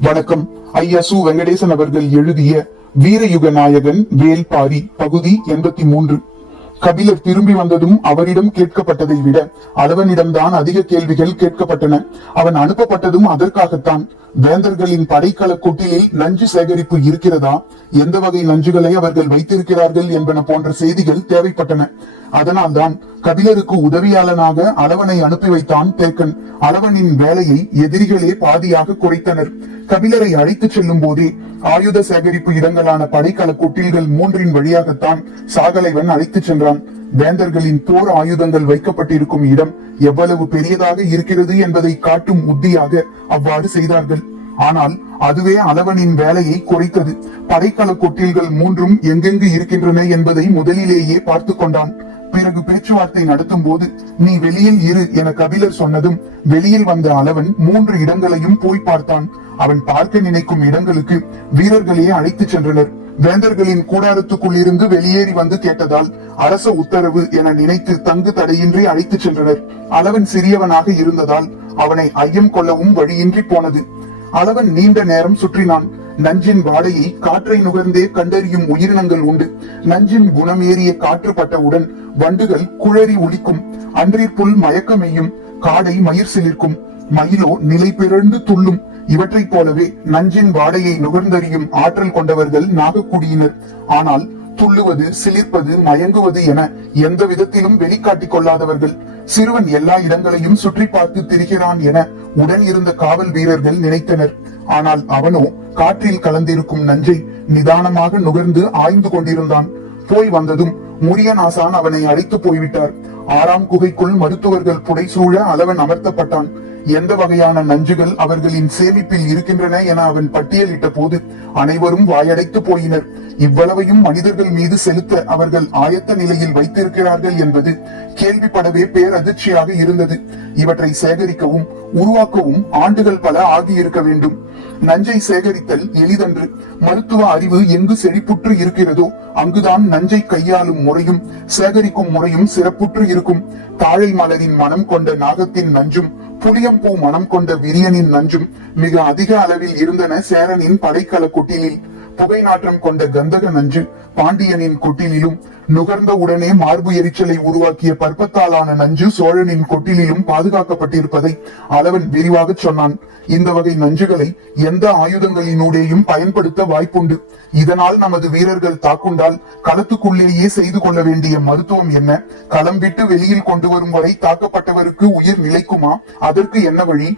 வணக்கம். ஐயா சு வெங்கடேசன் அவர்கள் எழுதிய வீரயுக நாயகன் வேல்பாரி பகுதி எண்பத்தி மூன்று கபிலர் திரும்பி வந்ததும் அவரிடம் கேட்கப்பட்டதை விட அளவனிடம்தான் அதிக கேள்விகள் கேட்கப்பட்டன. அவன் அனுப்பப்பட்டதும் அதற்காகத்தான். வேந்தர்களின் படைக்கல கொட்டிலில் நஞ்சு சேகரிப்பு இருக்கிறதா? எந்த வகை நஞ்சுகளை அவர்கள் வைத்திருக்கிறார்கள் என்பன போன்ற செய்திகள் தேவைப்பட்டன. அதனால்தான் கபிலருக்கு உதவியாளனாக அளவனை அனுப்பி வைத்தான் தேக்கன். அளவனின் வேலையை எதிரிகளே பாதியாக குறைத்தனர். கபிலரை அழைத்துச் செல்லும் போதே ஆயுத சேகரிப்பு இடங்களான படைக்கல குட்டில்கள் மூன்றின் வழியாகத்தான் சாகலைவன் அழைத்துச் சென்றான். வேந்தர்களின் போர் ஆயுதங்கள் வைக்கப்பட்டிருக்கும் இடம் எவ்வளவு பெரியதாக இருக்கிறது என்பதை காட்டும் உத்தியாக அவ்வாறு செய்தார்கள். ஆனால் அதுவே அளவனின் வேலையை குறைத்தது. படைக்கல கொட்டில்கள் மூன்றும் எங்கெங்கு இருக்கின்றன என்பதை முதலிலேயே பார்த்து கொண்டான். பிறகு பேச்சுவார்த்தை நடத்தும் போது நீ வெளியில் இரு என கபிலர் சொன்னதும் வெளியில் வந்த அளவன் மூன்று இடங்களையும் போய் பார்த்தான். அவன் பார்க்க நினைக்கும் இடங்களுக்கு வீரர்களையே அழைத்துச் சென்றனர். வேந்தர்களின் கூடாரத்துக்குள் இருந்து வெளியேறி வந்து கேட்டதால் அரச உத்தரவு என நினைத்து தங்கு தடையின்றி அழைத்துச் சென்றனர். அளவன் சிறியவனாக இருந்ததால் அவனை ஐயம் கொள்ளவும் வழியின்றி போனது. அளவன் நீண்ட நேரம் சுற்றினான். நஞ்சின் வாடையை காற்றை நுகர்ந்தே கண்டறியும் உயிரினங்கள் உண்டு. நஞ்சின் குணமேறிய காற்று பட்டவுடன் வண்டுகள் குழறி ஒலிக்கும். அன்றிற்புல் மயக்கமெய்யும் காடை மயிர் சிலிர்க்கும். மயிலோ நிலை பிறந்து துள்ளும். இவற்றைப் போலவே நஞ்சின் வாடையை நுகர்ந்தறியும் ஆற்றல் கொண்டவர்கள் நாகக்குடியினர். ஆனால் துள்ளுவது சிலிர்ப்பது மயங்குவது என எந்த விதத்திலும் வெளிக்காட்டிக் கொள்ளாதவர்கள். சிறுவன் எல்லா இடங்களையும் சுற்றி பார்த்து திரிகிறான் என உடன் இருந்த காவல் வீரர்கள் நினைத்தனர். ஆனால் அவனோ காற்றில் கலந்திருக்கும் நஞ்சை நிதானமாக நுகர்ந்து ஆய்ந்து கொண்டிருந்தான். போய் வந்ததும் முரியநாசான் அவனை அழைத்து போய்விட்டார். ஆறாம் குகைக்குள் மருத்துவர்கள் புடைசூழ அளவன் அமர்த்தப்பட்டான். எந்த வகையான நஞ்சுகள் அவர்களின் சேமிப்பில் இருக்கின்றன என அவன் பட்டியலிட்ட போது அனைவரும் வாயடைத்து போயினர். இவ்வளவையும் மனிதர்கள் மீது செலுத்த அவர்கள் ஆயத்த நிலையில் வைத்திருக்கிறார்கள் என்பது கேள்விப்படவே பேரதிர்ச்சியாக இருந்தது. இவற்றை சேகரிக்கவும் உருவாக்கவும் ஆண்டுகள் பல ஆகியிருக்க வேண்டும். நஞ்சை சேகரித்தல் எளிதன்று. மருத்துவ அறிவு எங்கு செழிப்புற்று இருக்கிறதோ அங்குதான் நஞ்சை கையாளும் முறையும் சேகரிக்கும் முறையும் சிறப்புற்று இருக்கும். தாழை மலரின் மனம் கொண்ட நாகத்தின் நஞ்சும் புளியம்பூ மனம் கொண்ட விரியனின் நஞ்சும் மிக அதிக அளவில் இருந்தன சேரனின் படைக்கல குட்டிலில். புகை நாற்றம் கொண்ட கந்தக நஞ்சு பாண்டியனின் கொட்டிலிலும் நுகர்ந்த உடனே மார்பு எரிச்சலை உருவாக்கிய பற்பத்தாலான நஞ்சு சோழனின் கொட்டிலிலும் பாதுகாக்கப்பட்டிருப்பதை அளவன் விரிவாக சொன்னான். இந்த வகை நஞ்சுகளை எந்த ஆயுதங்களினூடேயும் பயன்படுத்த வாய்ப்புண்டு. இதனால் நமது வீரர்கள் தாக்குண்டால் களத்துக்குள்ளேயே செய்து கொள்ள வேண்டிய மருத்துவம் என்ன? களம் விட்டு வெளியில் கொண்டு வரும் வரை தாக்கப்பட்டவருக்கு உயிர் நிலைக்குமா? அதற்கு என்ன வழி?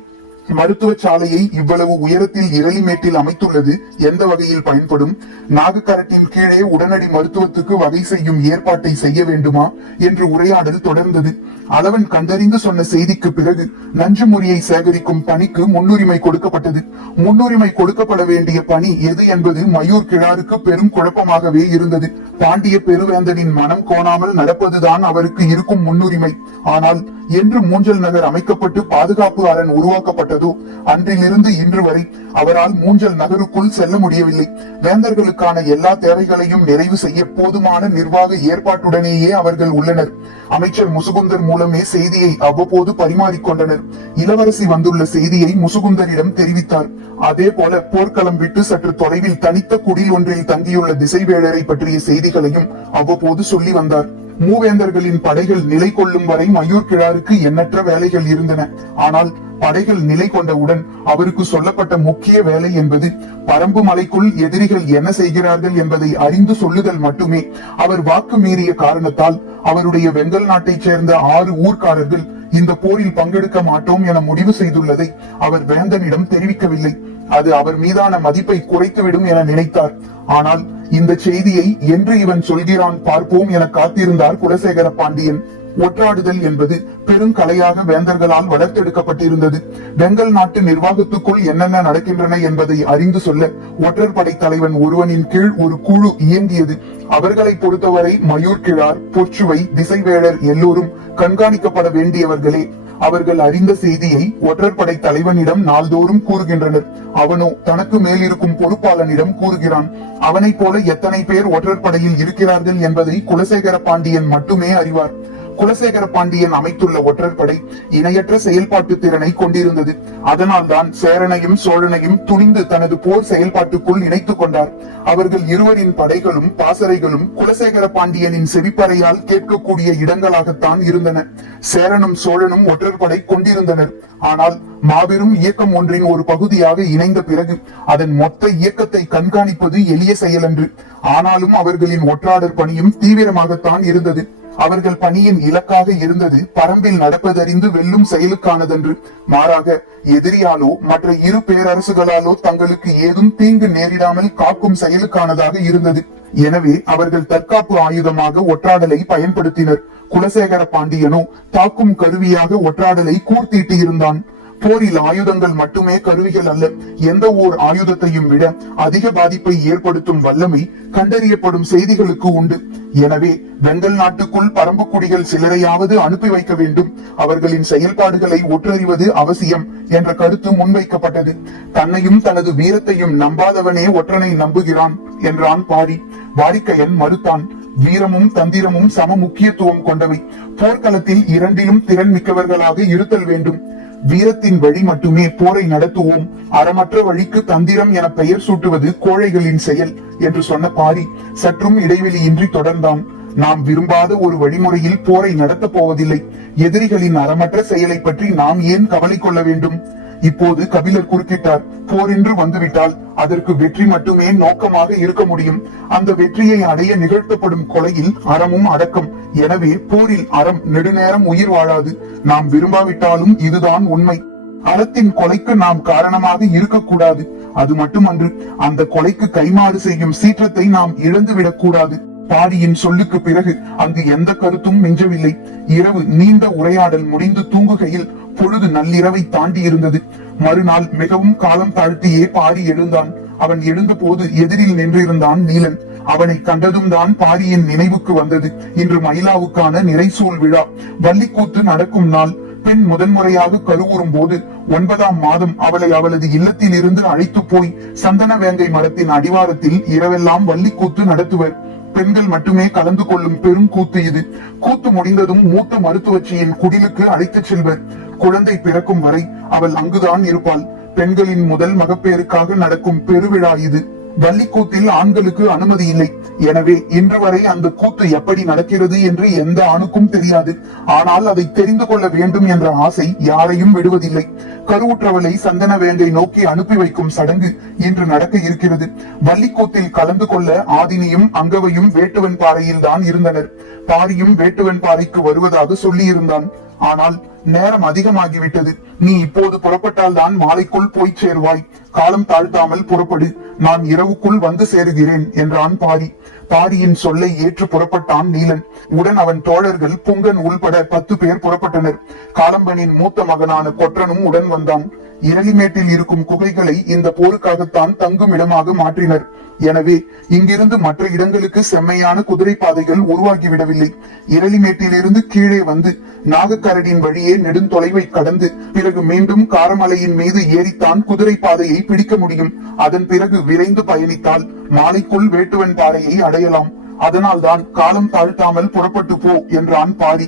மருத்துவ சாலையை இவ்வளவு உயரத்தில் இரளிமேட்டில் அமைத்துள்ளது எந்த வகையில் பயன்படும்? நாகக்கரட்டின் கீழே உடனடி மருத்துவத்துக்கு வகை செய்யும் ஏற்பாட்டை செய்ய வேண்டுமா? என்று உரையாடல் தொடர்ந்தது. அளவன் கண்டறிந்து சொன்ன செய்திக்கு பிறகு நஞ்சு முறியை சேகரிக்கும் பணிக்கு முன்னுரிமை கொடுக்கப்பட்டது. முன்னுரிமை கொடுக்கப்பட வேண்டிய பணி எது என்பது மயூர் கிழாருக்கு பெரும் குழப்பமாகவே இருந்தது. பாண்டிய பெருவேந்தனின் மனம் கோணாமல் நடப்பதுதான் அவருக்கு இருக்கும் முன்னுரிமை. ஆனால் என்று மூஞ்சல் நகர் அமைக்கப்பட்டு பாதுகாப்பு அரண் உருவாக்கப்பட்டதோ அன்றிலிருந்து இன்று வரை அவரால் மூஞ்சல் நகருக்குள் செல்ல முடியவில்லை. வேந்தர்களுக்கான எல்லா தேவைகளையும் நிறைவு செய்ய போதுமான நிர்வாக ஏற்பாட்டுடனேயே அவர்கள் உள்ளனர். அமைச்சர் முசுகுந்தர் மூலமே செய்தியை அவ்வப்போது பரிமாறிக்கொண்டனர் இளவரசி வந்துள்ள செய்தியை முசுகுந்தரிடம் தெரிவித்தார். அதே போல போர்க்களம் விட்டு சற்று தொலைவில் தனித்த குடில் ஒன்றில் தங்கியுள்ள திசைவேளரை பற்றிய செய்தி செய்திகளையும் அவ்வப்போது சொல்லி வந்தார். மூவேந்தர்களின் படைகள் நிலை கொள்ளும் வரை மயூர் கிழாருக்கு எண்ணற்ற வேலைகள் இருந்தன. ஆனால் படைகள் நிலை கொண்டவுடன் அவருக்கு சொல்லப்பட்ட முக்கிய வேலை என்பது பரம்பு மலைக்குள் எதிரிகள் என்ன செய்கிறார்கள் என்பதை அறிந்து சொல்லுதல் மட்டுமே. அவர் வாக்கு மீறிய காரணத்தால் அவருடைய வெங்கல் நாட்டைச் சேர்ந்த ஆறு ஊர்க்காரர்கள் இந்த போரில் பங்கெடுக்க மாட்டோம் என முடிவு செய்துள்ளதை அவர் வேந்தனிடம் தெரிவிக்கவில்லை. அது அவர் மீதான மதிப்பை குறைத்துவிடும் என நினைத்தார். ஆனால் இந்த செய்தியை என்று இவன் சொல்கிறான் பார்ப்போம் என காத்திருந்தார் குலசேகர பாண்டியன். ஒற்றாடுதல் என்பது பெருங்கலையாக வேந்தர்களால் வளர்த்தெடுக்கப்பட்டிருந்தது. வெங்கல் நாட்டு நிர்வாகத்துக்குள் என்னென்ன நடக்கின்றன என்பதை அறிந்து சொல்ல ஒற்றர் படை தலைவன் ஒருவனின் கீழ் ஒரு குழு இயங்கியது. அவர்களை பொறுத்தவரை மயூர் கிழார் பொச்சுவை திசைவேளர் எல்லோரும் கண்காணிக்கப்பட வேண்டியவர்களே. அவர்கள் அறிந்த செய்தியை ஒற்றற்படை தலைவனிடம் நாள்தோறும் கூறுகின்றனர். அவனோ தனக்கு மேலிருக்கும் பொறுப்பாளனிடம் கூறுகிறான் அவனைப் போல எத்தனை பேர் ஒற்றற்படையில் இருக்கிறார்கள் என்பதை குலசேகர பாண்டியன் மட்டுமே அறிவார். குலசேகர பாண்டியன் அமைத்துள்ள ஒற்றற்படை இணையற்ற செயல்பாட்டு திறனை கொண்டிருந்தது. அதனால்தான் சேரனையும் சோழனையும் துணிந்து தனது போர் செயல்பாட்டுக்குள் இணைத்துக் கொண்டார். அவர்கள் இருவரின் படைகளும் பாசறைகளும் குலசேகர பாண்டியனின் செவிப்பறையால் கேட்கக்கூடிய இடங்களாகத்தான் இருந்தன. சேரனும் சோழனும் ஒற்றற்படை கொண்டிருந்தனர். ஆனால் மாபெரும் இயக்கம் ஒன்றின் ஒரு பகுதியாக இணைந்த பிறகு அதன் மொத்த இயக்கத்தை கண்காணிப்பது எளிய செயலன்று. ஆனாலும் அவர்களின் ஒற்றாடர் பணியும் தீவிரமாகத்தான் இருந்தது. அவர்கள் பணியின் இலக்காக இருந்தது பரம்பில் நடப்பதறிந்து வெல்லும் செயலுக்கானதன்று. மாறாக எதிரியாலோ மற்ற இரு பேரரசுகளாலோ தங்களுக்கு ஏதும் தீங்கு நேரிடாமல் காக்கும் செயலுக்கானதாக இருந்தது. எனவே அவர்கள் தற்காப்பு ஆயுதமாக ஒற்றாடலை பயன்படுத்தினர். குலசேகர பாண்டியனோ தாக்கும் கருவியாக ஒற்றாடலை கூர்த்தீட்டியிருந்தான். போரில் ஆயுதங்கள் மட்டுமே கருவிகள் அல்ல எந்த ஓர் ஆயுதத்தையும் விட அதிக பாதிப்பை ஏற்படுத்தும் வல்லமை கண்டறியப்படும் செய்திகளுக்கு உண்டு. எனவே வெங்கல் நாட்டுக்குள் பரம்புக்குடிகள் சிலரையாவது அனுப்பி வைக்க வேண்டும். அவர்களின் செயல்பாடுகளை ஒற்றறிவது அவசியம் என்ற கருத்து முன்வைக்கப்பட்டது. தன்னையும் தனது வீரத்தையும் நம்பாதவனே ஒற்றனை நம்புகிறான் என்றான் பாரி. வாடிக்கையன் மறுத்தான் வீரமும் தந்திரமும் சம முக்கியத்துவம் கொண்டவை. போர்க்களத்தில் இரண்டிலும் திறன் மிக்கவர்களாக இருத்தல் வேண்டும். வீரத்தின் வழி மட்டுமே போரை நடத்துவோம். அறமற்ற வழிக்கு தந்திரம் என பெயர் சூட்டுவது கோழைகளின் செயல் என்று சொன்ன பாரி சற்றும் இடைவெளியின்றி தொடர்ந்தான். நாம் விரும்பாத ஒரு வழிமுறையில் போரை நடத்தப் போவதில்லை. எதிரிகளின் அறமற்ற செயலை பற்றி நாம் ஏன் கவலை கொள்ள வேண்டும்? இப்போது கபிலர் குறுக்கிட்டார். போர் என்று வந்துவிட்டால் அதற்கு வெற்றி மட்டுமே நோக்கமாக இருக்க முடியும். அந்த வெற்றியை அடைய நிகழ்த்தப்படும் கொலையில் அறமும் அடக்கம். எனவே போரில் அறம் நெடுநேரம் உயிர் வாழாது. நாம் விரும்பாவிட்டாலும் இதுதான் உண்மை. அறத்தின் கொலைக்கு நாம் காரணமாக இருக்கக்கூடாது. அது மட்டுமன்று அந்த கொலைக்கு கைமாறு செய்யும் சீற்றத்தை நாம் இழந்துவிடக் கூடாது பாடியின் சொல்லுக்கு பிறகு அங்கு எந்த கருத்தும் மிஞ்சவில்லை. இரவு நீண்ட உரையாடல் முடிந்து தூங்குகையில் பொழுது நள்ளிரவை தாண்டி இருந்தது. மறுநாள் மிகவும் காலம் தாழ்த்தியே பாரி எழுந்தான். அவன் எழுந்த போது எதிரில் நின்றிருந்தான் நீலன். அவனை கண்டதும் தான் பாரியின் நினைவுக்கு வந்தது. இன்று மயிலாவுக்கான நிறைசூல் விழா. வள்ளிக்கூத்து நடக்கும் நாள். பெண் முதன்முறையாக கருவுறும் போது ஒன்பதாம் மாதம் அவளை அவளது இல்லத்தில் இருந்து அழைத்து போய் சந்தன வேங்கை மரத்தின் அடிவாரத்தில் இரவெல்லாம் வள்ளிக்கூத்து நடத்துவர். பெண்கள் மட்டுமே கலந்து கொள்ளும் பெரும் கூத்து இது. கூத்து முடிந்ததும் மூத்த மருத்துவச்சியின் குடிலுக்கு அழைத்துச் செல்வர். குழந்தை பிறக்கும் வரை அவள் அங்குதான் இருப்பாள். பெண்களின் முதல் மகப்பேறுக்காக நடக்கும் பெருவிழா இது. வள்ளிக்கூத்தில் ஆண்களுக்கு அனுமதி இல்லை. எனவே இன்று வரை அந்த கூத்து எப்படி நடக்கிறது என்று எந்த ஆணுக்கும் தெரியாது. ஆனால் அதை தெரிந்து கொள்ள வேண்டும் என்ற ஆசை யாரையும் விடுவதில்லை. கருவுற்றவளை சந்தன வேங்கை நோக்கி அனுப்பி வைக்கும் சடங்கு இன்று நடக்க இருக்கிறது. வள்ளிக்கூத்தில் கலந்து கொள்ள ஆதினியும் அங்கவையும் வேட்டுவன் பாறையில் தான் இருந்தனர். பாரியும் வேட்டுவன் பாறைக்கு வருவதாக சொல்லியிருந்தான். ஆனால் நேரம் அதிகமாகிவிட்டது. நீ இப்போது புறப்பட்டால் தான் மாலைக்குள் போய் சேருவாய். காலம் தாழ்த்தாமல் புறப்படு. நான் இரவுக்குள் வந்து சேருகிறேன் என்றான் பாரி. பாரியின் சொல்லை ஏற்று புறப்பட்டான் நீலன். உடன் அவன் தோழர்கள் புங்கன் உள்பட பத்து பேர் புறப்பட்டனர். காலம்பனின் மூத்த மகனான கொற்றனும் உடன் வந்தான். இரளிமேட்டில் இருக்கும் குகைகளை இந்த போருக்காகத்தான் தங்கும் இடமாக மாற்றினர். எனவே இங்கிருந்து மற்ற இடங்களுக்கு செம்மையான குதிரை பாதைகள் உருவாகிவிடவில்லை. இரளிமேட்டிலிருந்து கீழே வந்து நாகக்கரடின் வழியே நெடுந்தொலைவை கடந்து பிறகு மீண்டும் காரமலையின் மீது ஏறித்தான் குதிரை பாதையை பிடிக்க முடியும். அதன் பிறகு விரைந்து பயணித்தால் மாலைக்குள் வேட்டுவன் பாறையை அடையலாம். அதனால்தான் காலம் தாழ்த்தாமல் புறப்பட்டு போ என்றான் பாரி.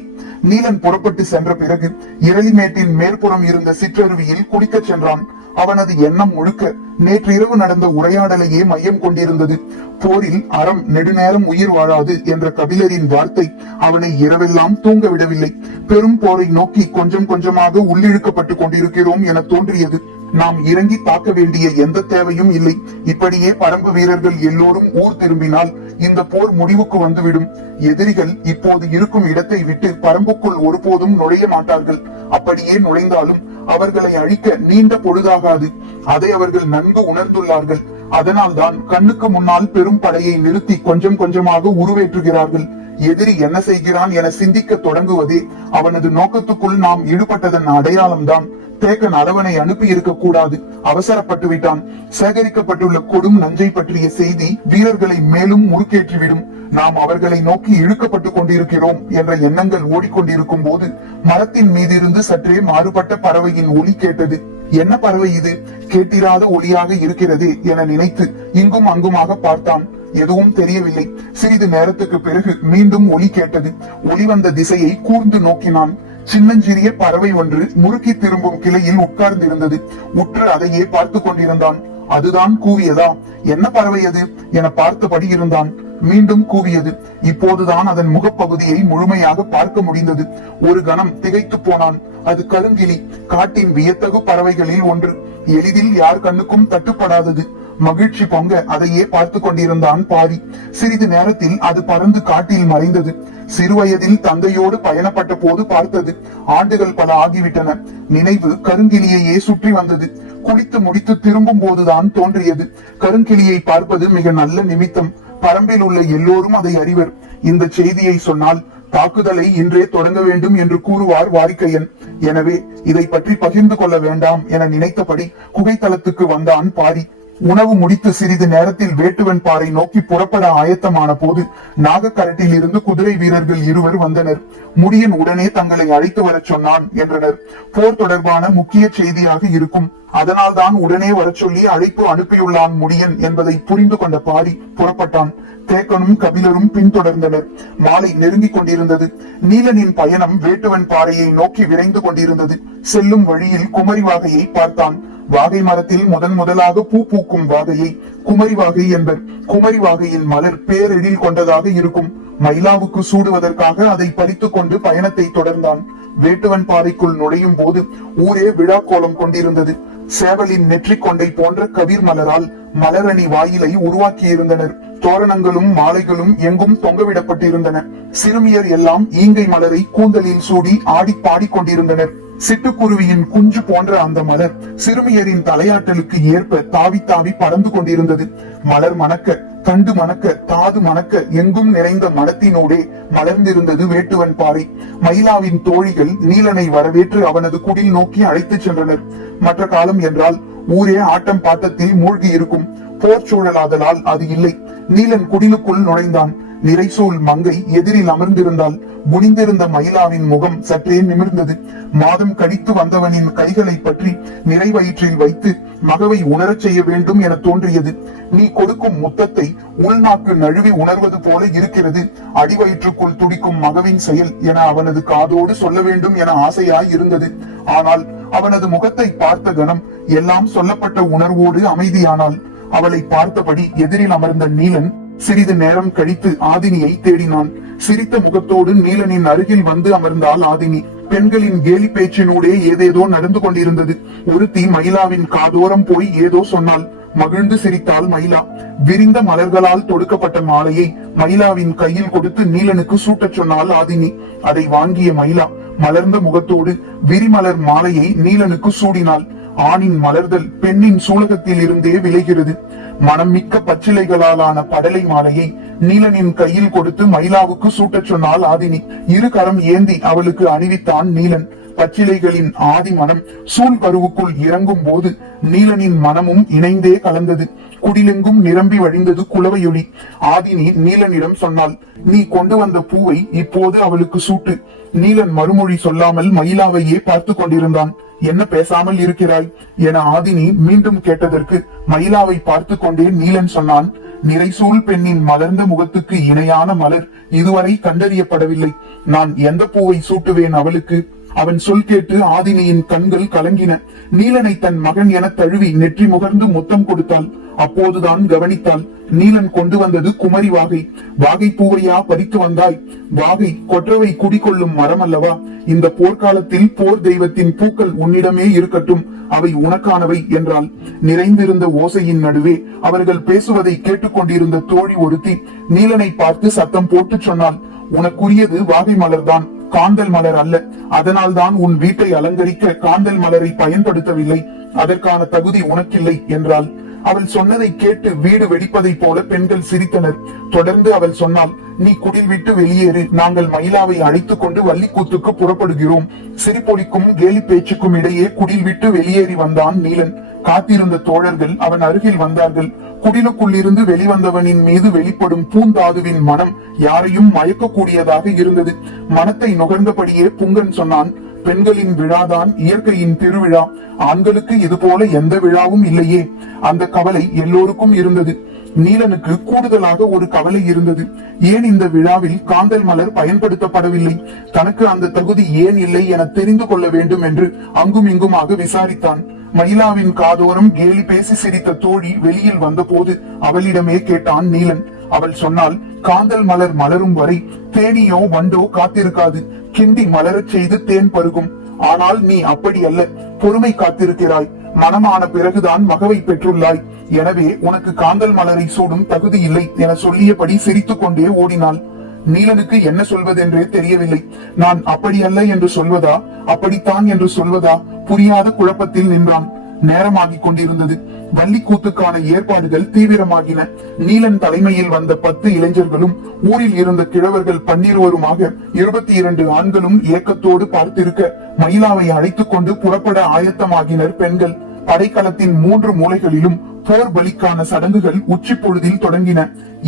நீலன் புறப்பட்டு சென்ற பிறகு இரளிமேட்டின் மேற்புறம் இருந்த சிற்றருவியில் குளிக்கச் சென்றான். அவனது எண்ணம் முழுக்க நேற்றிரவு நடந்த உரையாடலையே மையம் கொண்டிருந்தது. போரில் அறம் நெடுநேரம் உயிர் வாழாது என்ற கபிலரின் வார்த்தை அவனை இரவெல்லாம் தூங்க விடவில்லை. பெரும் போரை நோக்கி கொஞ்சம் கொஞ்சமாக உள்ளிழுக்கப்பட்டு கொண்டிருக்கிறோம் என தோன்றியது. நாம் இறங்கி தாக்க வேண்டிய எந்த தேவையும் இல்லை. இப்படியே பரம்பு வீரர்கள் எல்லோரும் ஊர் திரும்பினால் இந்த போர் முடிவுக்கு வந்துவிடும். எதிரிகள் இப்போது இருக்கும் இடத்தை விட்டு பரம்புக்குள் ஒருபோதும் நுழைய மாட்டார்கள். அப்படியே நுழைந்தாலும் அவர்களை அழிக்க நீண்ட பொழுதாகாது. அதை அவர்கள் நன்கு உணர்ந்துள்ளார்கள். அதனால்தான் கண்ணுக்கு முன்னால் பெரும் படையை நிறுத்தி கொஞ்சம் கொஞ்சமாக உருவேற்றுகிறார்கள். எதிரி என்ன செய்கிறான் என சிந்திக்க தொடங்குவதே அவனது நோக்கத்துக்குள் நாம் ஈடுபட்டதன் அடையாளம்தான். தேக்கன் அரவனை அனுப்பி இருக்க கூடாது அவசரப்பட்டு விட்டான். சேகரிக்கப்பட்டுள்ள கொடும் நஞ்சை பற்றிய செய்தி வீரர்களை மேலும் முறுக்கேற்றிவிடும். நாம் அவர்களை நோக்கி இழுக்கப்பட்டு கொண்டிருக்கிறோம் என்ற எண்ணங்கள் ஓடிக்கொண்டிருக்கும் போது மரத்தின் மீதிருந்து சற்றே மாறுபட்ட பறவையின் ஒலி கேட்டது. என்ன பறவை இது? கேட்டிராத ஒளியாக இருக்கிறது என நினைத்து இங்கும் அங்குமாக பார்த்தான். எதுவும் தெரியவில்லை. சிறிது நேரத்துக்கு பிறகு மீண்டும் ஒலி கேட்டது. ஒளி வந்த திசையை கூர்ந்து நோக்கினான். சின்னஞ்சிறிய பறவை ஒன்று முறுக்கி திரும்பும் கிளையில் உட்கார்ந்திருந்தது. உற்று அதையே பார்த்து கொண்டிருந்தான். அதுதான் கூவியதா? என்ன பறவை அது? என பார்த்தபடி இருந்தான். மீண்டும் கூவியது. இப்போதுதான் அதன் முகப்பகுதியை முழுமையாக பார்க்க முடிந்தது. ஒரு கணம் திகைத்து போனான். அது கருங்கிலி காட்டின் வியத்தகு பறவைகளில் ஒன்று. எளிதில் யார் கண்ணுக்கும் தட்டுப்படாதது. மகிழ்ச்சி பொங்க அதையே பார்த்து கொண்டிருந்தான் பாரி. சிறிது நேரத்தில் அது பறந்து காட்டில் மறைந்தது. சிறுவயதில் தந்தையோடு பயணப்பட்ட போது பார்த்தது. ஆண்டுகள் பல ஆகிவிட்டன. நினைவு கருங்கிளியையே சுற்றி வந்தது. குளித்து முடித்து திரும்பும் போதுதான் தோன்றியது. கருங்கிளியை பார்ப்பது மிக நல்ல நிமித்தம். பரம்பில் உள்ள எல்லோரும் அதை அறிவர். இந்த செய்தியை சொன்னால் தாக்குதலை இன்றே தொடங்க வேண்டும் என்று கூறுவார் வாரிக்கையன். எனவே இதை பற்றி பகிர்ந்து கொள்ள வேண்டாம் என நினைத்தபடி குகைத்தளத்துக்கு வந்தான் பாரி. உணவு முடித்து சிறிது நேரத்தில் வேட்டுவன் பாறை நோக்கி புறப்பட ஆயத்தமான போது நாகக்கரட்டில் இருந்து குதிரை வீரர்கள் இருவர் வந்தனர். முடியன் உடனே தங்களை அழைத்து வரச் சொன்னான் என்றனர். போர் தொடர்பான முக்கிய செய்தியாக இருக்கும். அதனால்தான் உடனே வரச் சொல்லி அழைப்பு அனுப்பியுள்ளான் முடியன் என்பதை புரிந்து கொண்ட பாரி புறப்பட்டான். தேக்கனும் கபிலரும் பின்தொடர்ந்தனர். மாலை நெருங்கிக் கொண்டிருந்தது. நீலனின் பயணம் வேட்டுவன் பாறையை நோக்கி விரைந்து கொண்டிருந்தது. செல்லும் வழியில் குமரி வாகையை பார்த்தான். வாகை மரத்தில் முதன் முதலாக பூ பூக்கும் வாகையை குமரி வாகை என்பர். குமரி வாகையின் மலர் பேரெழில் கொண்டதாக இருக்கும். மயிலாவுக்கு சூடுவதற்காக அதை பறித்துக் கொண்டு பயணத்தை தொடர்ந்தான். வேட்டுவன் பாறைக்குள் நுழையும் போது ஊரே விழா கோலம் கொண்டிருந்தது. சேவலின் நெற்றிக் கொண்டை போன்ற கவிர் மலரால் மலரணி வாயிலை உருவாக்கியிருந்தனர். தோரணங்களும் மாலைகளும் எங்கும் தொங்கவிடப்பட்டிருந்தன. சிறுமியர் எல்லாம் ஈங்கை மலரை கூந்தலில் சூடி ஆடி பாடிக்கொண்டிருந்தனர் சிட்டுக்குருவியின் குஞ்சு போன்ற அந்த மலர் சிறுமியரின் தலையாட்டலுக்கு ஏற்ப தாவி தாவி பறந்து கொண்டிருந்தது. மலர் மணக்க கண்டு மணக்க தாது மணக்க எங்கும் நிறைந்த மனத்தினோடே மலர்ந்திருந்தது வேட்டுவன் பாறை. மயிலாவின் தோழிகள் நீலனை வரவேற்று அவனது குடில் நோக்கி அழைத்துச் சென்றனர். மற்ற காலம் என்றால் ஊரே ஆட்டம் பாட்டத்தில் மூழ்கி இருக்கும் போர் சூழலாதலால் அது இல்லை. நீலன் குடிலுக்குள் நுழைந்தான். நிறைசூல் மங்கை எதிரில் அமர்ந்திருந்தால் குனிந்திருந்த மயிலாவின் முகம் சற்றே நிமிர்ந்தது. மாதம் கடித்து வந்தவனின் கைகளை பற்றி நிறைவயிற்றில் வைத்து மகவை உணரச் செய்ய வேண்டும் என தோன்றியது. நீ கொடுக்கும் முத்தத்தை உள்நாக்கு நழுவி உணர்வது போல இருக்கிறது. அடிவயிற்றுக்குள் துடிக்கும் மகவின் செயல் என அவனது காதோடு சொல்ல வேண்டும் என ஆசையாய் இருந்தது ஆனால் அவனது முகத்தை பார்த்த கணம் எல்லாம் சொல்லப்பட்ட உணர்வோடு அமைதியானால். அவளை பார்த்தபடி எதிரில் அமர்ந்த நீலன் சிறிது நேரம் கழித்து ஆதினியை தேடினான். சிரித்த முகத்தோடு நீலனின் அருகில் வந்து அமர்ந்தாள் ஆதினி. பெண்களின் கேலி பேச்சினூடே ஏதேதோ நடந்து கொண்டிருந்தது. ஒருத்தி மயிலாவின் காதோரம் போய் ஏதோ சொன்னாள். மகிழ்ந்து சிரித்தாள் மயிலா. விரிந்த மலர்களால் தொடுக்கப்பட்ட மாலையை மயிலாவின் கையில் கொடுத்து நீலனுக்கு சூட்டச் சொன்னாள் ஆதினி. அதை வாங்கிய மயிலா. மலர்ந்த முகத்தோடு விரிமலர் மாலையை நீலனுக்கு சூடினாள். ஆணின் மலர்தல் பெண்ணின் சூலகத்தில் இருந்தே விளைகிறது. மனம் மிக்க பச்சிலைகளாலான படலை மாலையை நீலனின் கையில் கொடுத்து மயிலாவுக்கு சூட்டச் சொன்னாள் ஆதினி இரு கரம் ஏந்தி அவளுக்கு அணிவித்தான் நீலன். பச்சிலைகளின் ஆதி மனம் சூழ் கருவுக்குள் இறங்கும் போது நீலனின் மனமும் இணைந்தே கலந்தது. குடிலெங்கும் நிரம்பி வழிந்தது குளவையொலி ஆதினி நீலனிடம் சொன்னாள் நீ கொண்டு வந்த பூவை இப்போது அவளுக்கு சூட்டு. நீலன் மறுமொழி சொல்லாமல் மயிலாவையே பார்த்து கொண்டிருந்தான். என்ன பேசாமல் இருக்கிறாய்? என ஆதினி மீண்டும் கேட்டதற்கு மயிலாவை பார்த்து கொண்டே நீலன் சொன்னான் நிறைசூல் பெண்ணின் மலர்ந்த முகத்துக்கு இணையான மலர் இதுவரை கண்டறியப்படவில்லை. நான் எந்த பூவை சூட்டுவேன் அவளுக்கு? அவன் சொல் கேட்டு ஆதினியின் கண்கள் கலங்கின. நீலனை தன் மகன் என தழுவி நெற்றி முகர்ந்து முத்தம் கொடுத்தாள். அப்போதுதான் கவனித்தாள் நீலன் கொண்டு வந்தது குமரி வாகை. வாகை பூவையா பறித்து வந்தாய். வாகை கொற்றவை குடிகொள்ளும் மரம் அல்லவா இந்த போர்க்காலத்தில் போர் தெய்வத்தின் பூக்கள் உன்னிடமே இருக்கட்டும். அவை உனக்கானவை என்றாள். நிறைந்திருந்த ஓசையின் நடுவே அவர்கள் பேசுவதை கேட்டுக்கொண்டிருந்த தோழி ஒருத்தி நீலனை பார்த்து சத்தம் போட்டு சொன்னாள் உனக்குரியது வாகை மலர்தான். காந்தல் மலர் அல்ல. அதனால்தான் உன் வீட்டை அலங்கரிக்க காந்தல் மலரை பயன்படுத்தவில்லை. அதற்கான தகுதி உனக்கில்லை என்றால் அவள் சொன்னதை கேட்டு வீடு வெடிப்பதைப் போல பெண்கள் சிரித்தனர். தொடர்ந்து அவள் சொன்னாள் நீ குடில் விட்டு வெளியேறு. நாங்கள் மயிலாவை அழைத்துக் கொண்டு வள்ளிக்கூத்துக்கு புறப்படுகிறோம். சிரிப்பொலிக்கும் கேலி பேச்சுக்கும் இடையே குடில் விட்டு வெளியேறி வந்தான் நீலன். காத்திருந்த தோழர்கள் அவன் அருகில் வந்தார்கள். குடிலுக்குள்ளிருந்து வெளிவந்தவனின் மீது வெளிப்படும் பூந்தாதுவின் மனம் யாரையும் மயக்கக்கூடியதாக இருந்தது. மனத்தை நுகர்ந்தபடியே புங்கன் சொன்னான் பெண்களின் விழாதான் இயற்கையின் திருவிழா. ஆண்களுக்கு இது போல எந்த விழாவும் இல்லையே. அந்த கவலை எல்லோருக்கும் இருந்தது. நீலனுக்கு கூடுதலாக ஒரு கவலை இருந்தது. ஏன் இந்த விழாவில் காந்தல் மலர் பயன்படுத்தப்படவில்லை? தனக்கு அந்த தகுதி ஏன் இல்லை என தெரிந்து கொள்ள வேண்டும் என்று அங்கும் இங்குமாக விசாரித்தான். மயிலாவின் காதோரம் கேலி பேசி சிரித்த தோழி வெளியில் வந்தபோது அவளிடமே கேட்டான் நீலன். அவள் சொன்னால் காந்தல் மலர் மலரும் வரை தேனியோ வண்டோ காத்திருக்காது. கிண்டி மலரச் செய்து தேன் பருகும். ஆனால் நீ அப்படி அல்ல பொறுமை காத்திருக்கிறாய். மனமான பிறகுதான் மகவை பெற்றுள்ளாய். எனவே உனக்கு காந்தல் மலரை சூடும் தகுதி இல்லை என சொல்லியபடி சிரித்துக் கொண்டே ஓடினாள். நீலனுக்கு என்ன சொல்வதென்றே தெரியவில்லை. நான் அப்படி அல்ல என்று சொல்வதா? அப்படித்தான் என்று சொல்வதா? புரியாத குழப்பத்தில் நின்றான். நேரமாகிக் கொண்டிருந்தது. வள்ளிக்கூத்துக்கான ஏற்பாடுகள் தீவிரமாகின. நீலன் தலைமையில் வந்த பத்து இளைஞர்களும் ஊரில் இருந்த கிழவர்கள் பன்னிருவருமாக இருபத்தி இரண்டு ஆண்களும் ஏக்கத்தோடு பார்த்திருக்க மயிலாவை அழைத்துக் கொண்டு புறப்பட ஆயத்தமாகினர் பெண்கள். படைக்களத்தின் மூன்று மூலைகளிலும் போர் பலிக்கான சடங்குகள் உச்சி பொழுதில் தொடங்கின.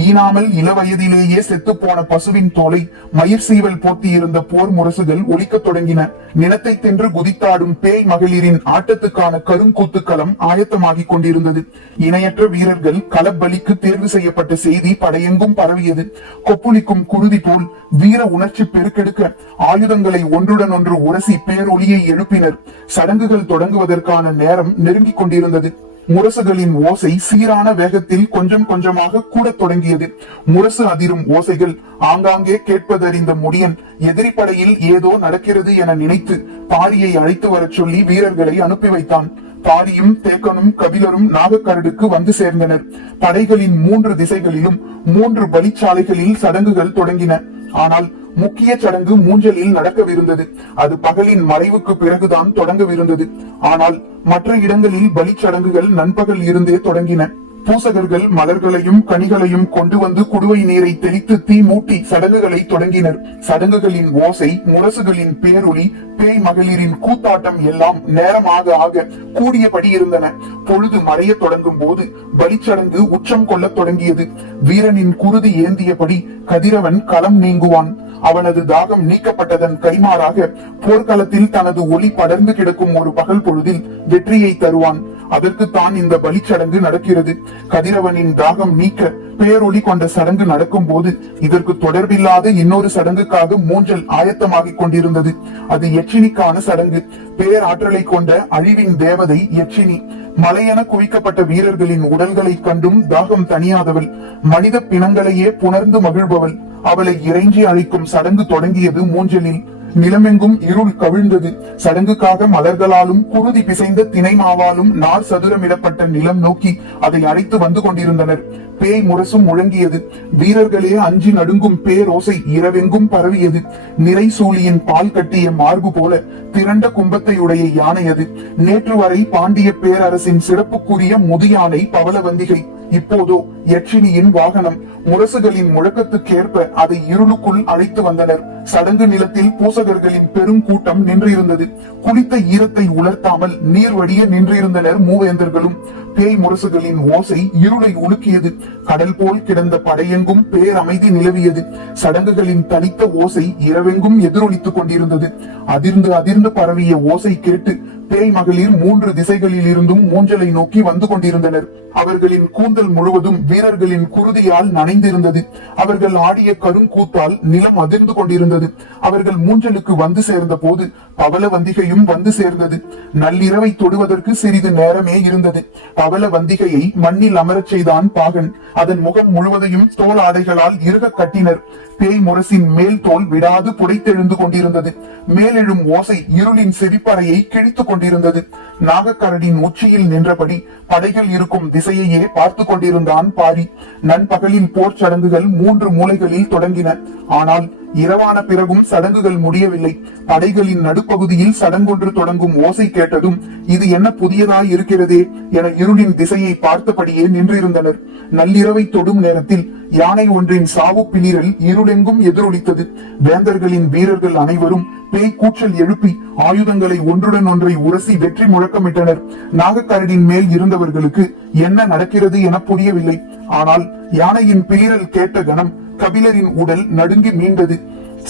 ஈனாமல் இளவயதிலேயே செத்துப்போன பசுவின் தோலை மயிர் சீவல் போட்டியிருந்த போர் முரசுகள் ஒலிக்கத் தொடங்கின. நிலத்தை தின்று குதித்தாடும் பேய் மகளிரின் ஆட்டத்துக்கான கருங்கூத்துக்களம் ஆயத்தமாகிக் கொண்டிருந்தது. இணையற்ற வீரர்கள் களப்பலிக்கு தேர்வு செய்யப்பட்ட செய்தி படையெங்கும் பரவியது. கொப்புளிக்கும் குருதி போல் வீர உணர்ச்சி பெருக்கெடுக்க ஆயுதங்களை ஒன்றுடன் ஒன்று உரசி பேரொலியை எழுப்பினர். சடங்குகள் தொடங்குவதற்கான நேரம் நெருங்கிக் கொண்டிருந்தது. முரசுகளின் ஓசை சீரான வேகத்தில் கொஞ்சம் கொஞ்சமாக கூட தொடங்கியது. முரசு அதிரும் ஓசைகள் ஆங்காங்கே கேட்பதறிந்த முடியன் எதிரிப்படையில் ஏதோ நடக்கிறது என நினைத்து பாரியை அழைத்து வரச் சொல்லி வீரர்களை அனுப்பி வைத்தான். பாரியும் தேக்கனும் கபிலரும் நாகக்கரடுக்கு வந்து சேர்ந்தனர். படைகளின் மூன்று திசைகளிலும் மூன்று பலிச்சாலைகளில் சடங்குகள் தொடங்கின. ஆனால் முக்கிய சடங்கு மூஞ்சலில் நடக்கவிருந்தது. அது பகலின் மறைவுக்கு பிறகுதான் தொடங்கவிருந்தது. ஆனால் மற்ற இடங்களில் பலிச்சடங்குகள் நண்பகல் இருந்தே தொடங்கின. பூசகர்கள் மலர்களையும் கனிகளையும் கொண்டு வந்து குடுவை நீரை தெளித்து தீ மூட்டி சடங்குகளை தொடங்கினர். சடங்குகளின் ஓசை முரசுகளின் பேரொளி பேய் மகளிரின் கூத்தாட்டம் எல்லாம் நேரமாக ஆக கூடியபடி இருந்தன. பொழுது மறைய தொடங்கும் போது பலிச்சடங்கு உச்சம் கொள்ளத் தொடங்கியது. வீரனின் குருதி ஏந்தியபடி கதிரவன் களம் நீங்குவான். அவனது தாகம் நீக்கப்பட்டதன் கைமாறாக போர்க்களத்தில் தனது ஒளி படர்ந்து கிடக்கும் ஒரு பகல் பொழுதில் வெற்றியை தருவான். அதற்கு தான் இந்த பலிச்சடங்கு நடக்கிறது. கதிரவனின் தாகம் நீக்க பேரொளி கொண்ட சடங்கு நடக்கும் போது இதற்கு தொடர்பில்லாத இன்னொரு சடங்குக்காக மூஞ்சல் ஆயத்தமாகிக் கொண்டிருந்தது. அது யட்சினிக்கான சடங்கு. பேராற்றலை கொண்ட அழிவின் தேவதை யட்சினி. மலையென குவிக்கப்பட்ட வீரர்களின் உடல்களை கண்டும் தாகம் தணியாதவள். மனித பிணங்களையே புணர்ந்து மகிழ்பவள். அவளை இறைஞ்சி அழைக்கும் சடங்கு தொடங்கியது மூஞ்சலில். நிலமெங்கும் இருள் கவிழ்ந்தது. சடங்குக்காக மலர்களாலும் குருதி பிசைந்த தினை மாவாலும் நார் சதுரமிடப்பட்ட நிலம் நோக்கி அதை அழைத்து வந்து கொண்டிருந்தனர். பேய் முரசும் முழங்கியது. வீரர்களே அஞ்சி நடுங்கும் பேரோசை இரவெங்கும் பரவியது. நிறை சூழியின் பால் கட்டிய மார்பு போல திரண்ட கும்பத்தையுடைய யானை அது நேற்று வரை பாண்டிய பேரரசின் சிறப்புக்குரிய முதியானை பவளவந்திகை. இப்போதோ யட்சினியின் வாகனம். முரசுகளின் முழக்கத்துக்கேற்ப அதை இருளுக்குள் அழைத்து வந்தனர். சடங்கு நிலத்தில் பூசகர்களின் பெருங்கூட்டம் நின்றிருந்தது. குளித்த ஈரத்தை உலர்த்தாமல் நீர் வடிய நின்றிருந்தனர் மூவேந்தர்களும். பேய் முரசுகளின் ஓசை இருளை உலுக்கியது. கடல் போல் கிடந்த படையெங்கும் பேரமைதி நிலவியது. சடங்குகளின் தனித்த ஓசை இரவெங்கும் எதிரொலித்துக் கொண்டிருந்தது. அதிர்ந்து அதிர்ந்து பரவிய ஓசை கேட்டு பேய் மகளிர் மூன்று திசைகளில் இருந்தும் மூஞ்சலை நோக்கி வந்து கொண்டிருந்தனர். அவர்களின் கூந்தல் முழுவதும் வீரர்களின் குருதியால் நனைந்திருந்தது. அவர்கள் ஆடிய கருங்கூத்தால் நிலம் அதிர்ந்து கொண்டிருந்தது. அவர்கள் மூஞ்சலுக்கு வந்து சேர்ந்த போது பவள வந்திகையும் வந்து சேர்ந்தது. நள்ளிரவை தொடுவதற்கு சிறிது நேரமே இருந்தது. பவள வந்திகையை மண்ணில் அமரச் செய்தான் பாகன். அதன் முகம் முழுவதையும் தோல் ஆடைகளால் இருக கட்டினர். பேய் முரசின் மேல் தோல் விடாது புடைத்தெழுந்து கொண்டிருந்தது. மேலெழும் ஓசை இருளின் செவிப்பறையை கிழித்துக் கொண்டிருந்தது. நாகக்கரடின் உச்சியில் நின்றபடி படைகள் இருக்கும் திசையையே பார்த்து கொண்டிருந்தான் பாரி. நண்பகலில் போர் சடங்குகள் மூன்று மூலைகளில் தொடங்கின. ஆனால் இரவான பிறகும் சடங்குகள் முடியவில்லை. படைகளின் நடுப்பகுதியில் சடங்கொன்று தொடங்கும் ஓசை கேட்டதும் இது என்ன புதியதாய் இருக்கிறதே என இருளின் திசையை பார்த்தபடியே நின்றிருந்தனர். நள்ளிரவை தொடும் நேரத்தில் யானை ஒன்றின் சாவு பிளிரல் இருளெங்கும் எதிரொலித்தது. வேந்தர்களின் வீரர்கள் அனைவரும் பேய் கூச்சல் எழுப்பி ஆயுதங்களை ஒன்றுடன் ஒன்றை உரசி வெற்றி முழக்கமிட்டனர். நாகக்கரடின் மேல் இருந்தவர்களுக்கு என்ன நடக்கிறது என புரியவில்லை. ஆனால் யானையின் பிளிரல் கேட்ட கணம் கபிலரின் உடல் நடுங்கி மீண்டது.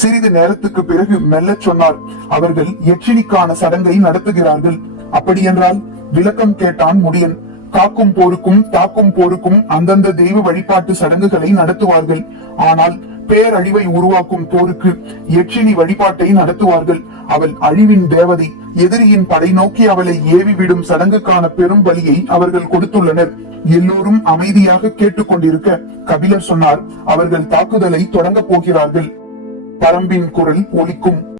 சிறிது நேரத்துக்கு பிறகு மெல்ல சொன்னார் அவர்கள் எச்சினிக்கான சடங்கை நடத்துகிறார்கள். அப்படியென்றால் விளக்கம் கேட்டான் முடியன். காக்கும் போருக்கும் தாக்கும் போருக்கும் அந்தந்த தெய்வ வழிபாட்டு சடங்குகளை நடத்துவார்கள். ஆனால் பேரழிவை உருவாக்கும் போருக்கு எச்சினி வழிபாட்டை நடத்துவார்கள். அவள் அழிவின் தேவதை எதிரியின் படை நோக்கி அவளை ஏவி விடும் சடங்குக்கான பெரும் பலியை அவர்கள் கொடுத்துள்ளனர். எல்லோரும் அமைதியாக கேட்டுக்கொண்டிருக்க கபிலர் சொன்னார் அவர்கள் தாக்குதலை தொடங்கப் போகிறார்கள். பரம்பின் குரல் ஒலிக்கும்.